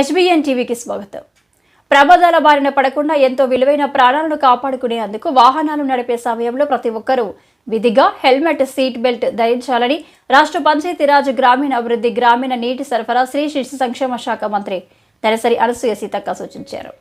HBN టీవీకి స్వాగతం. ప్రమాదాల బారిన పడకుండా ఎంతో విలువైన ప్రాణాలను కాపాడుకునేందుకు వాహనాలు నడిపే సమయంలో ప్రతి ఒక్కరూ విధిగా హెల్మెట్ సీట్ బెల్ట్ ధరించాలని రాష్ట్ర పంచాయతీరాజ్ గ్రామీణ అభివృద్ధి గ్రామీణ నీటి సరఫరా శ్రీ శిశు సంక్షేమ శాఖ మంత్రి దళసరి అనసూయ సీతక్క సూచించారు.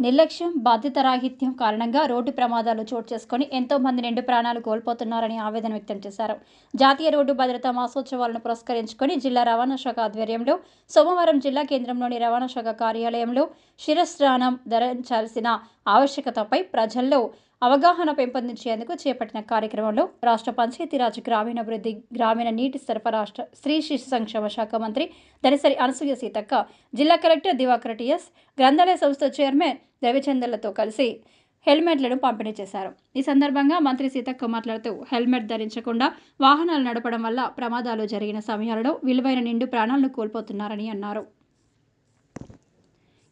నిర్లక్ష్యం బాధ్యతారాహిత్యం కారణంగా రోడ్డు ప్రమాదాలు చోటు చేసుకుని ఎంతో మంది నిండు ప్రాణాలు కోల్పోతున్నారని ఆవేదన వ్యక్తం చేశారు. జాతీయ రోడ్డు భద్రతా మాసోత్సవాలను పురస్కరించుకొని జిల్లా రవాణా శాఖ ఆధ్వర్యంలో సోమవారం జిల్లా కేంద్రంలోని రవాణా శాఖ కార్యాలయంలో శిరస్నానం ధరించాల్సిన ఆవశ్యకతపై ప్రజల్లో అవగాహన పెంపొందించేందుకు చేపట్టిన కార్యక్రమంలో రాష్ట్ర పంచాయతీరాజ్ గ్రామీణాభివృద్ధి గ్రామీణ నీటి సరఫరా రాష్ట్ర స్త్రీ శిశు సంక్షేమ శాఖ మంత్రి దరిసరి అనసూయ సీతక్క జిల్లా కలెక్టర్ దివాకర్ టిఎస్ గ్రంథాలయ సంస్థ చైర్మన్ రవిచందర్లతో కలిసి హెల్మెట్లను పంపిణీ చేశారు. ఈ సందర్భంగా మంత్రి సీతక్క మాట్లాడుతూ హెల్మెట్ ధరించకుండా వాహనాలు నడపడం వల్ల ప్రమాదాలు జరిగిన సమయాలలో విలువైన నిండు ప్రాణాలను కోల్పోతున్నారని అన్నారు.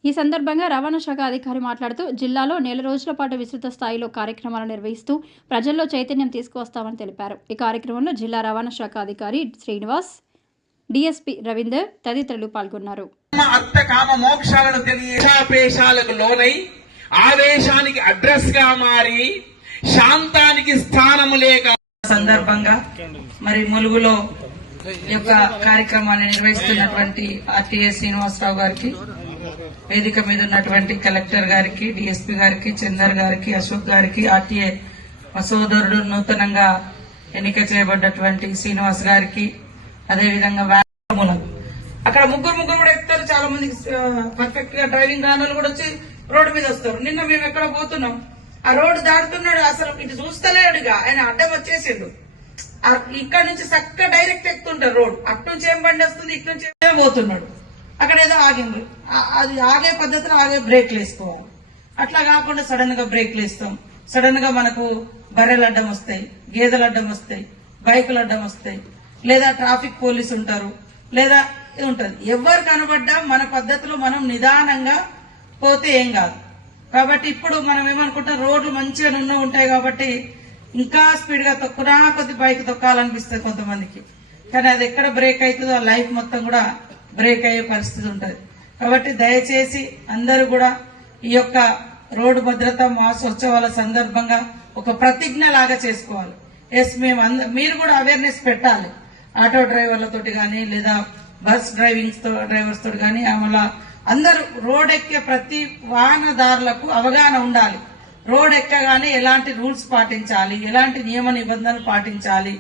ఈ సందర్భంగా రవాణా శాఖ అధికారి మాట్లాడుతూ జిల్లాలో నెల రోజుల పాటు విస్తృత స్థాయిలో కార్యక్రమాలు నిర్వహిస్తూ ప్రజల్లో చైతన్యం తీసుకువస్తామని తెలిపారు. ఈ కార్యక్రమంలో జిల్లా రవాణా శాఖ అధికారి శ్రీనివాస్ డిఎస్పి రవీందర్ తదితరులు పాల్గొన్నారు. లోనై ఆవేశానికి అడ్రస్గా మారి శాంతానికి స్థానము లేక సందర్భంగా మరి ములుగులో యొక్క కార్యక్రమాన్ని నిర్వహిస్తున్నటువంటి ఆర్టీఎస్ శ్రీనివాసరావు గారికి వేదిక మీద ఉన్నటువంటి కలెక్టర్ గారికి డిఎస్పీ గారికి చందర్ గారికి అశోక్ గారికి ఆర్టీఏ మా సోదరుడు నూతనంగా ఎన్నిక చేయబడ్డటువంటి శ్రీనివాస్ గారికి అదేవిధంగా వ్యామూలం అక్కడ ముగ్గురు ముగ్గురు కూడా ఎక్కుతారు. చాలా మంది పర్ఫెక్ట్గా డ్రైవింగ్ రాని కూడా వచ్చి రోడ్డు మీద వస్తారు. నిన్న మేము ఎక్కడ పోతున్నాం? ఆ రోడ్డు దాటుతున్నాడు అసలు. ఇటు చూస్తలేడుగా. ఆయన అడ్డం వచ్చేసిండు. ఇక్కడ నుంచి చక్క డైరెక్ట్ ఎక్కుతుంటారు రోడ్ అటు నుంచి ఏం బండి వస్తుంది ఇటు నుంచి పోతున్నాడు. అక్కడ ఏదో ఆగింది అది ఆగే పద్ధతిలో ఆగే బ్రేక్లు వేసుకోవాలి. అట్లా కాకుండా సడన్గా బ్రేక్లు వేస్తాం. సడన్గా మనకు బర్రెలు అడ్డం వస్తాయి గేదెలు అడ్డం వస్తాయి బైకులు అడ్డం వస్తాయి లేదా ట్రాఫిక్ పోలీసు ఉంటారు లేదా ఉంటుంది. ఎవరు కనబడ్డా మన పద్ధతిలో మనం నిదానంగా పోతే ఏం కాదు. కాబట్టి ఇప్పుడు మనం ఏమనుకుంటాం? రోడ్లు మంచిగా నిన్న ఉంటాయి కాబట్టి ఇంకా స్పీడ్గా తొక్కునా కొద్ది బైక్ తొక్కాలనిపిస్తుంది కొంతమందికి. కానీ అది ఎక్కడ బ్రేక్ అవుతుందో ఆ లైఫ్ మొత్తం కూడా బ్రేక్ అయ్యే పరిస్థితి ఉంటుంది. కాబట్టి దయచేసి అందరూ కూడా ఈ యొక్క రోడ్డు భద్రత మాసోత్సవాల సందర్భంగా ఒక ప్రతిజ్ఞ లాగా చేసుకోవాలి. ఎస్ మేము మీరు కూడా అవేర్నెస్ పెట్టాలి. ఆటో డ్రైవర్లతోటి కానీ లేదా బస్ డ్రైవింగ్ డ్రైవర్స్ తోటి కానీ అమలా అందరూ రోడ్ ఎక్కే ప్రతి వాహనదారులకు అవగాహన ఉండాలి. రోడ్ ఎక్కగానే ఎలాంటి రూల్స్ పాటించాలి ఎలాంటి నియమ నిబంధనలు పాటించాలి.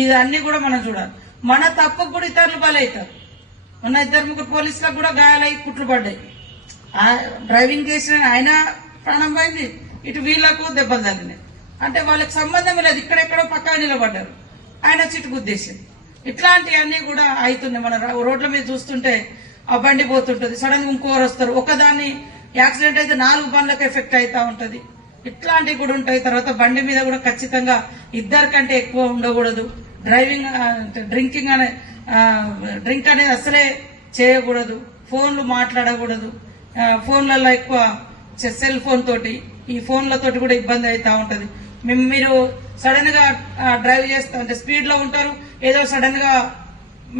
ఇదన్నీ కూడా మనం చూడాలి. మన తప్పు కూడా ఇతరులు బలవుతారు మొన్న ఇద్దరు ముగ్గురు పోలీసులకు కూడా గాయాలై కుట్లు పడ్డాయి. డ్రైవింగ్ చేసిన ఆయన ప్రాణం పోయింది. ఇటు వీళ్ళకు దెబ్బలు తగిలినాయి. అంటే వాళ్ళకి సంబంధం లేదు. ఇక్కడెక్కడో పక్కన నిలబడ్డారు. ఆయన చిటుకు ఉద్దేశం ఇట్లాంటివన్నీ కూడా అవుతున్నాయి. మన రోడ్ల మీద చూస్తుంటే ఆ బండి పోతుంటుంది. సడన్ ఇంకోరు వస్తారు. ఒకదాన్ని యాక్సిడెంట్ అయితే నాలుగు బండ్లకు ఎఫెక్ట్ అవుతా ఉంటుంది. ఇట్లాంటివి కూడా ఉంటాయి. తర్వాత బండి మీద కూడా ఖచ్చితంగా ఇద్దరికంటే ఎక్కువ ఉండకూడదు. డ్రైవింగ్ డ్రింకింగ్ అనే డ్రింక్ అనేది అసలే చేయకూడదు. ఫోన్లు మాట్లాడకూడదు. ఫోన్లలో ఎక్కువ సెల్ ఫోన్ తోటి ఈ ఫోన్లతోటి కూడా ఇబ్బంది అవుతా ఉంటుంది. మేము మీరు సడన్గా డ్రైవ్ చేస్తా అంటే స్పీడ్లో ఉంటారు ఏదో సడన్గా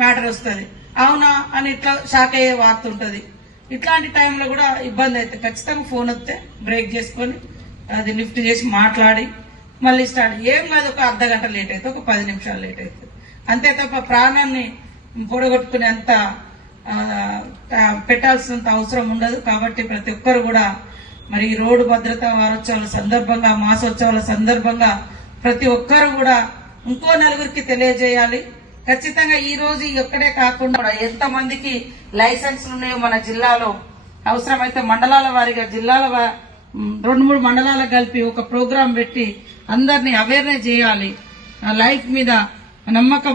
మ్యాటర్ వస్తుంది. అవునా అని ఇట్లా షాక్ అయ్యే వార్త ఉంటుంది. ఇట్లాంటి టైంలో కూడా ఇబ్బంది అవుతుంది ఖచ్చితంగా ఫోన్ వస్తే బ్రేక్ చేసుకొని అది లిఫ్ట్ చేసి మాట్లాడి మళ్ళీ స్టార్ట్. ఏం కాదు ఒక అర్ధ గంట లేట్ అయితే ఒక పది నిమిషాలు లేట్ అవుతుంది అంతే తప్ప ప్రాణాన్ని పొడగొట్టుకునేంత పెట్టాల్సినంత అవసరం ఉండదు. కాబట్టి ప్రతి ఒక్కరు కూడా మరి రోడ్డు భద్రతా వారోత్సవాల సందర్భంగా మాసోత్సవాల సందర్భంగా ప్రతి ఒక్కరు కూడా ఇంకో నలుగురికి తెలియజేయాలి. ఖచ్చితంగా ఈ రోజు ఒక్కడే కాకుండా ఎంతమందికి ఎంత మందికి లైసెన్స్లు ఉన్నాయో మన జిల్లాలో అవసరమైతే మండలాల వారిగా జిల్లాల రెండు మూడు మండలాలకు కలిపి ఒక ప్రోగ్రాం పెట్టి అందరినీ అవేర్నెస్ చేయాలి. ఆ లైఫ్ మీద నమ్మకం